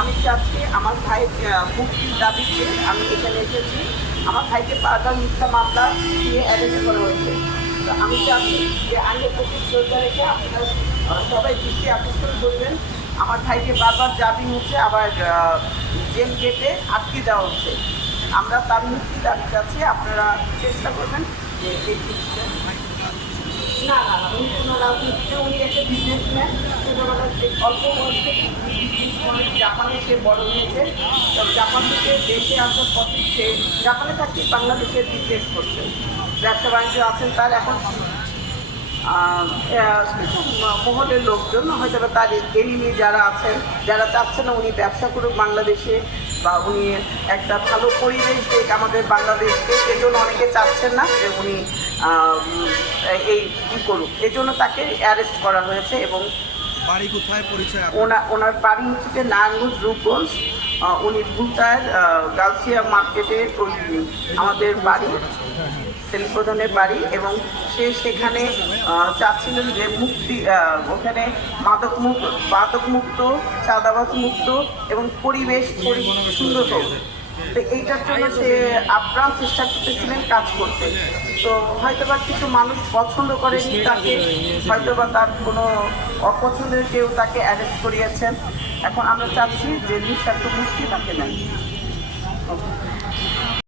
আমি চাচ্ছি আমার ভাই মুক্তির দাবিতে আমি এখানে এসেছি। আমার ভাইকে বারবার মিথ্যা মামলা দিয়ে অ্যারেস্ট করা হয়েছে। তো আমি চাচ্ছি যে আইনের প্রতি শ্রদ্ধা রেখে আপনারা সবাই দৃষ্টি আকর্ষণ করবেন। আমার ভাইকে বারবার জামিন হচ্ছে, আবার জেল গেটে আটকে দেওয়া হচ্ছে। আমরা তার মুক্তি দাবি চাচ্ছি, আপনারা চেষ্টা করবেন যে এই জিনিসটা। না না না, উনি কোনো রাজনীতিতে, উনি একটা বিজনেসম্যান। ছোটোবেলা অল্প বয়সে জাপানে সে বড় হয়েছে। জাপান থেকে দেশে আসার পথে সে জাপানে থাকতে বাংলাদেশে বিজনেস করছে, ব্যবসা বাণিজ্য আছেন তার। এখন কিছু মহলের লোকজন হয়তো তার এনিমি যারা আছেন, যারা চাচ্ছে না উনি ব্যবসা করুক বাংলাদেশে, বা উনি একটা ভালো পরিবেশ দেখ আমাদের বাংলাদেশকে, সেজন্য অনেকে চাচ্ছেন না যে উনি এই কী করুক। এজন্য তাকে অ্যারেস্ট করা হয়েছে। এবং বাড়ি কোথায়, পরিচয়? ওনার বাড়ি হচ্ছে নারায়ণগঞ্জ, রূপগঞ্জ। উনি ভুলতার গালসিয়া মার্কেটের ওই আমাদের বাড়ি, সেলিম প্রধানের বাড়ি। এবং সে সেখানে চাচ্ছিলেন যে মুক্তি, ওখানে মাদকমুক্ত, চাঁদাবাজ মুক্ত এবং পরিবেশ সুন্দর হোক। তো এইটার জন্য সে আপ্রাণ চেষ্টা করতেছিলেন কাজ করতে। তো হয়তোবা কিছু মানুষ পছন্দ করেনি তাকে, হয়তোবা তার কোনো অপছন্দের কেউ তাকে অ্যারেস্ট করিয়েছেন। এখন আমরা চাচ্ছি যে নিঃস্বার্থ মুক্তি তাকে নেন।